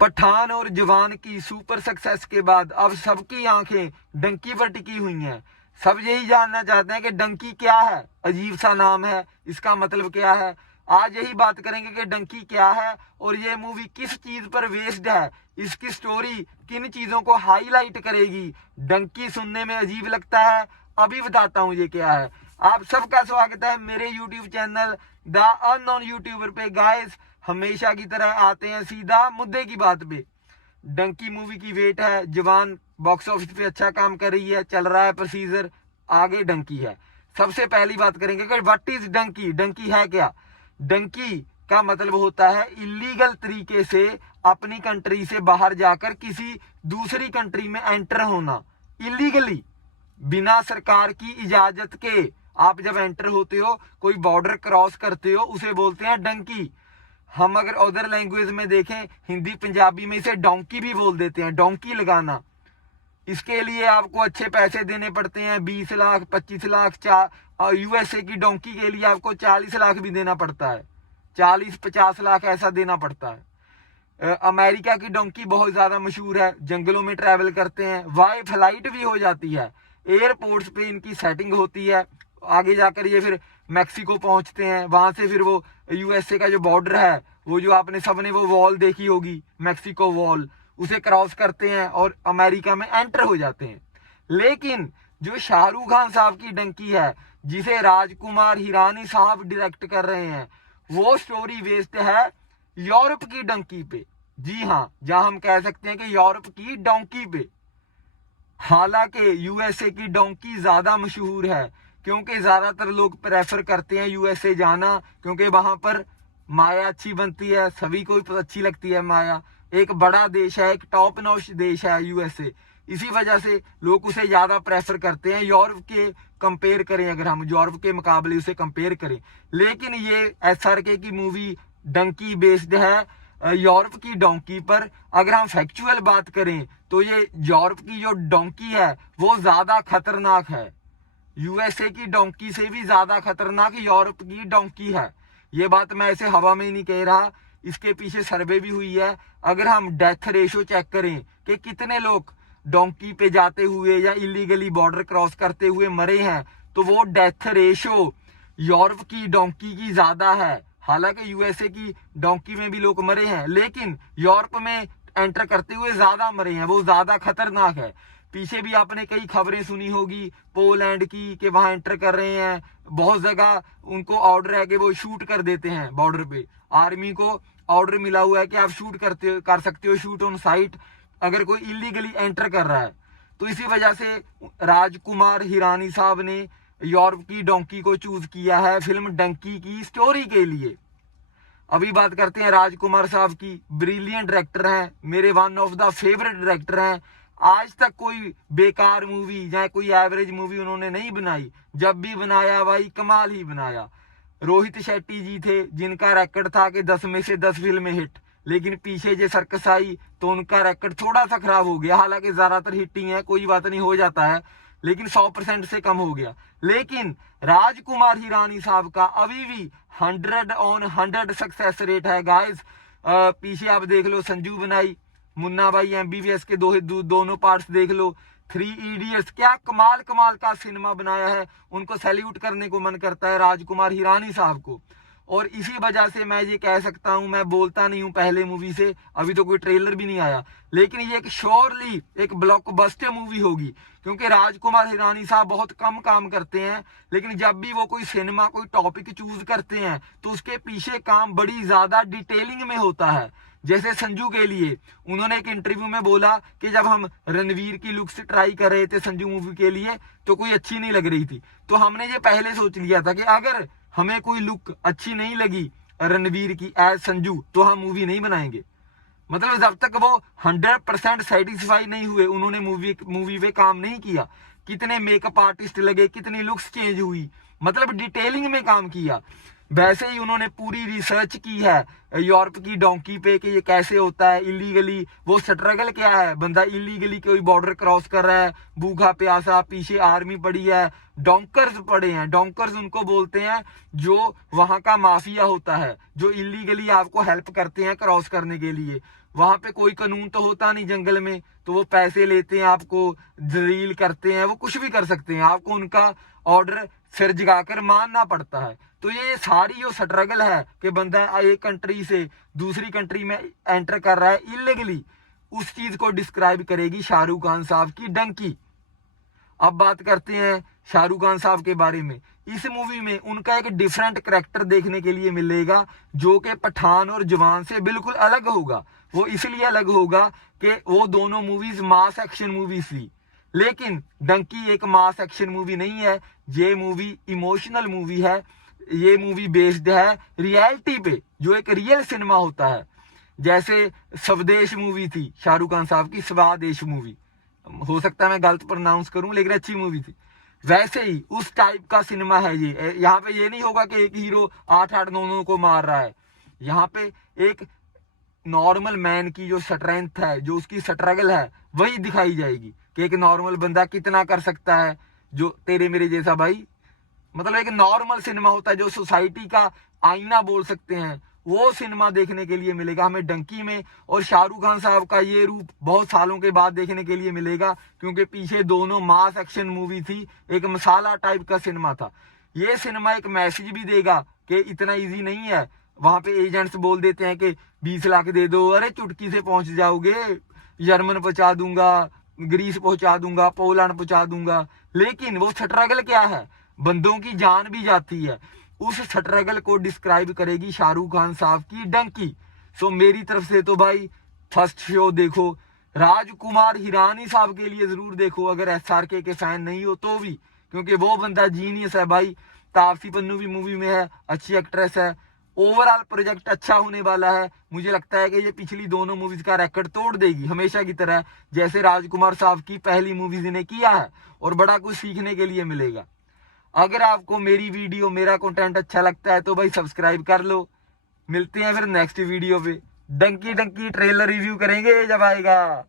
पठान और जवान की सुपर सक्सेस के बाद अब सबकी आंखें डंकी पर टिकी हुई हैं। सब यही जानना चाहते हैं कि डंकी क्या है। अजीब सा नाम है, इसका मतलब क्या है। आज यही बात करेंगे कि डंकी क्या है और ये मूवी किस चीज पर बेस्ड है, इसकी स्टोरी किन चीजों को हाईलाइट करेगी। डंकी सुनने में अजीब लगता है, अभी बताता हूँ ये क्या है। आप सबका स्वागत है मेरे YouTube channel the unknown YouTuber पे। गाइस, हमेशा की तरह आते हैं सीधा मुद्दे की बात पे। डंकी मूवी की वेट है। जवान बॉक्स ऑफिस पे अच्छा काम कर रही है, चल रहा है प्रोसीजर, आगे डंकी है। सबसे पहली बात करेंगे कि व्हाट इज डंकी। डंकी है क्या। डंकी का मतलब होता है इलीगल तरीके से अपनी कंट्री से बाहर जाकर किसी दूसरी कंट्री में एंटर होना। इलीगली, बिना सरकार की इजाजत के आप जब एंटर होते हो, कोई बॉर्डर क्रॉस करते हो, उसे बोलते हैं डंकी। हम अगर अदर लैंग्वेज में देखें, हिंदी पंजाबी में इसे डोंकी भी बोल देते हैं। डोंकी लगाना, इसके लिए आपको अच्छे पैसे देने पड़ते हैं। 20 लाख 25 लाख। यूएसए की डोंकी के लिए आपको 40 लाख भी देना पड़ता है। 40-50 लाख ऐसा देना पड़ता है। अमेरिका की डोंकी बहुत ज्यादा मशहूर है, जंगलों में ट्रैवल करते हैं। वाई फ्लाइट भी हो जाती है, एयरपोर्ट्स पे इनकी सेटिंग होती है। आगे जाकर ये फिर मैक्सिको पहुंचते हैं, वहां से फिर वो यूएसए का जो बॉर्डर है, वो जो आपने सबने वो वॉल देखी होगी, मैक्सिको वॉल, उसे क्रॉस करते हैं और अमेरिका में एंटर हो जाते हैं। लेकिन जो शाहरुख खान साहब की डंकी है, जिसे राजकुमार हिरानी साहब डायरेक्ट कर रहे हैं, वो स्टोरी बेस्ड है यूरोप की डंकी पे। जी हाँ, जहां हम कह सकते हैं कि यूरोप की डोंकी पे। हालांकि यूएसए की डोंकी ज्यादा मशहूर है, क्योंकि ज्यादातर लोग प्रेफर करते हैं यूएसए जाना, क्योंकि वहां पर माया अच्छी बनती है, सभी को अच्छी लगती है माया। एक बड़ा देश है, एक टॉप नॉच देश है यूएसए, इसी वजह से लोग उसे ज्यादा प्रेफर करते हैं। यूरोप के कंपेयर करें, अगर हम यूरोप के मुकाबले उसे कंपेयर करें। लेकिन ये एसआरके की मूवी डंकी बेस्ड है यूरोप की डोंकी पर। अगर हम फैक्चुअल बात करें तो ये यूरोप की जो डोंकी है वो ज्यादा खतरनाक है। यूएसए की डोंकी से भी ज्यादा खतरनाक यूरोप की डोंकी है। ये बात मैं ऐसे हवा में नहीं कह रहा, इसके पीछे सर्वे भी हुई है। अगर हम डेथ रेशो चेक करें कि कितने लोग डोंकी पे जाते हुए या इलीगली बॉर्डर क्रॉस करते हुए मरे हैं, तो वो डेथ रेशो यूरोप की डोंकी की ज्यादा है। हालांकि यूएसए की डोंकी में भी लोग मरे हैं, लेकिन यूरोप में एंटर करते हुए ज्यादा मरे हैं, वो ज्यादा खतरनाक है। पीछे भी आपने कई खबरें सुनी होगी पोलैंड की, कि वहां एंटर कर रहे हैं। बहुत जगह उनको ऑर्डर है कि वो शूट कर देते हैं बॉर्डर पे। आर्मी को ऑर्डर मिला हुआ है कि आप शूट कर सकते हो, शूट ऑन साइट, अगर कोई इलीगली एंटर कर रहा है। तो इसी वजह से राजकुमार हिरानी साहब ने यूरोप की डोंकी को चूज किया है फिल्म डंकी की स्टोरी के लिए। अभी बात करते हैं राजकुमार साहब की। ब्रिलियंट डायरेक्टर हैं, मेरे one of the favourite director हैं। आज तक कोई बेकार मूवी या कोई एवरेज मूवी उन्होंने नहीं बनाई। जब भी बनाया भाई कमाल ही बनाया। रोहित शेट्टी जी थे, जिनका रिकॉर्ड था कि 10 में से 10 फिल्में हिट, लेकिन पीछे जो सर्कस आई तो उनका रिकॉर्ड थोड़ा सा खराब हो गया। हालांकि ज्यादातर हिट ही है, कोई बात नहीं, हो जाता है, लेकिन 100% से कम हो गया। लेकिन राजकुमार हिरानी साहब का अभी भी 100/100 सक्सेस रेट है गाइस। पीछे आप देख लो, संजू बनाई, मुन्ना भाई एमबीबीएस के दोनों पार्ट्स देख लो, 3 इडियट्स, क्या कमाल कमाल का सिनेमा बनाया है। उनको सैल्यूट करने को मन करता है राजकुमार हिरानी साहब को। और इसी वजह से मैं ये कह सकता हूं, मैं बोलता नहीं हूं पहले मूवी से, अभी तो कोई ट्रेलर भी नहीं आया, लेकिन ये एक श्योरली एक ब्लॉकबस्टर मूवी होगी। क्योंकि राजकुमार हिरानी साहब बहुत कम काम करते हैं, लेकिन जब भी वो कोई सिनेमा कोई टॉपिक चूज करते हैं तो उसके पीछे काम बड़ी ज्यादा डिटेलिंग में होता है। जैसे संजू के लिए उन्होंने एक इंटरव्यू में बोला कि जब हम रणवीर की लुक्स ट्राई कर रहे थे संजू मूवी के लिए, तो कोई अच्छी नहीं लग रही थी। तो हमने ये पहले सोच लिया था कि अगर हमें कोई लुक अच्छी नहीं लगी रणवीर की एज संजू, तो हम मूवी नहीं बनाएंगे। मतलब जब तक वो 100% सेटिस्फाई नहीं हुए, उन्होंने मूवी पे काम नहीं किया। कितने मेकअप आर्टिस्ट लगे, कितनी लुक्स चेंज हुई, मतलब डिटेलिंग में काम किया। वैसे ही उन्होंने पूरी रिसर्च की है यूरोप की डोंकी पे कि ये कैसे होता है इलीगली, वो स्ट्रगल क्या है, बंदा इलीगली कोई बॉर्डर क्रॉस कर रहा है, भूखा प्यासा, पीछे आर्मी पड़ी है, डोंकर्स पड़े हैं। डोंकर्स उनको बोलते हैं जो वहां का माफिया होता है, जो इलीगली आपको हेल्प करते हैं क्रॉस करने के लिए। वहां पे कोई कानून तो होता नहीं जंगल में, तो वो पैसे लेते हैं, आपको जलील करते हैं, वो कुछ भी कर सकते हैं, आपको उनका ऑर्डर सिर झुकाकर मानना पड़ता है। तो ये सारी जो स्ट्रगल है कि बंदा एक कंट्री से दूसरी कंट्री में एंटर कर रहा है इलीगली, उस चीज को डिस्क्राइब करेगी शाहरुख खान साहब की डंकी। अब बात करते हैं शाहरुख खान साहब के बारे में। इस मूवी में उनका एक डिफरेंट करैक्टर देखने के लिए मिलेगा जो कि पठान और जवान से बिल्कुल अलग होगा। वो इसलिए अलग होगा कि वो दोनों मूवीज मास एक्शन मूवीज थी, लेकिन डंकी एक मास एक्शन मूवी नहीं है, ये मूवी इमोशनल मूवी है। ये मूवी बेस्ड है रियलिटी पे, जो एक रियल सिनेमा होता है। जैसे स्वदेश मूवी थी शाहरुख खान साहब की, स्वदेश मूवी, हो सकता है मैं गलत प्रोनाउंस करूं लेकिन अच्छी मूवी थी, वैसे ही उस टाइप का सिनेमा है ये। यहाँ पे ये नहीं होगा कि एक हीरो 8-8-9 को मार रहा है। यहाँ पे एक नॉर्मल मैन की जो स्ट्रेंथ है, जो उसकी स्ट्रगल है, वही दिखाई जाएगी कि एक नॉर्मल बंदा कितना कर सकता है, जो तेरे मेरे जैसा भाई, मतलब एक नॉर्मल सिनेमा होता है जो सोसाइटी का आईना बोल सकते हैं, वो सिनेमा देखने के लिए मिलेगा हमें डंकी में। और शाहरुख खान साहब का ये रूप बहुत सालों के बाद देखने के लिए मिलेगा, क्योंकि पीछे दोनों मास एक्शन मूवी थी, एक मसाला टाइप का सिनेमा था। ये सिनेमा एक मैसेज भी देगा कि इतना इजी नहीं है। वहां पे एजेंट्स बोल देते हैं कि 20 लाख दे दो, अरे चुटकी से पहुंच जाओगे, जर्मन पहुंचा दूंगा, ग्रीस पहुंचा दूंगा, पोलैंड पहुंचा दूंगा, लेकिन वो स्ट्रगल क्या है, बंदों की जान भी जाती है। उस स्ट्रगल को डिस्क्राइब करेगी शाहरुख खान साहब की डंकी। सो मेरी तरफ से तो भाई फर्स्ट शो देखो, राजकुमार हिरानी साहब के लिए जरूर देखो, अगर SRK के फैन नहीं हो तो भी, क्योंकि वो बंदा जीनियस है भाई। तापसी पन्नू भी मूवी में है, अच्छी एक्ट्रेस है। ओवरऑल प्रोजेक्ट अच्छा होने वाला है। मुझे लगता है कि ये पिछली दोनों मूवीज का रिकॉर्ड तोड़ देगी हमेशा की तरह, जैसे राजकुमार साहब की पहली मूवीज ने किया है, और बड़ा कुछ सीखने के लिए मिलेगा। अगर आपको मेरी वीडियो, मेरा कंटेंट अच्छा लगता है तो भाई सब्सक्राइब कर लो। मिलते हैं फिर नेक्स्ट वीडियो पे। डंकी डंकी ट्रेलर रिव्यू करेंगे जब आएगा।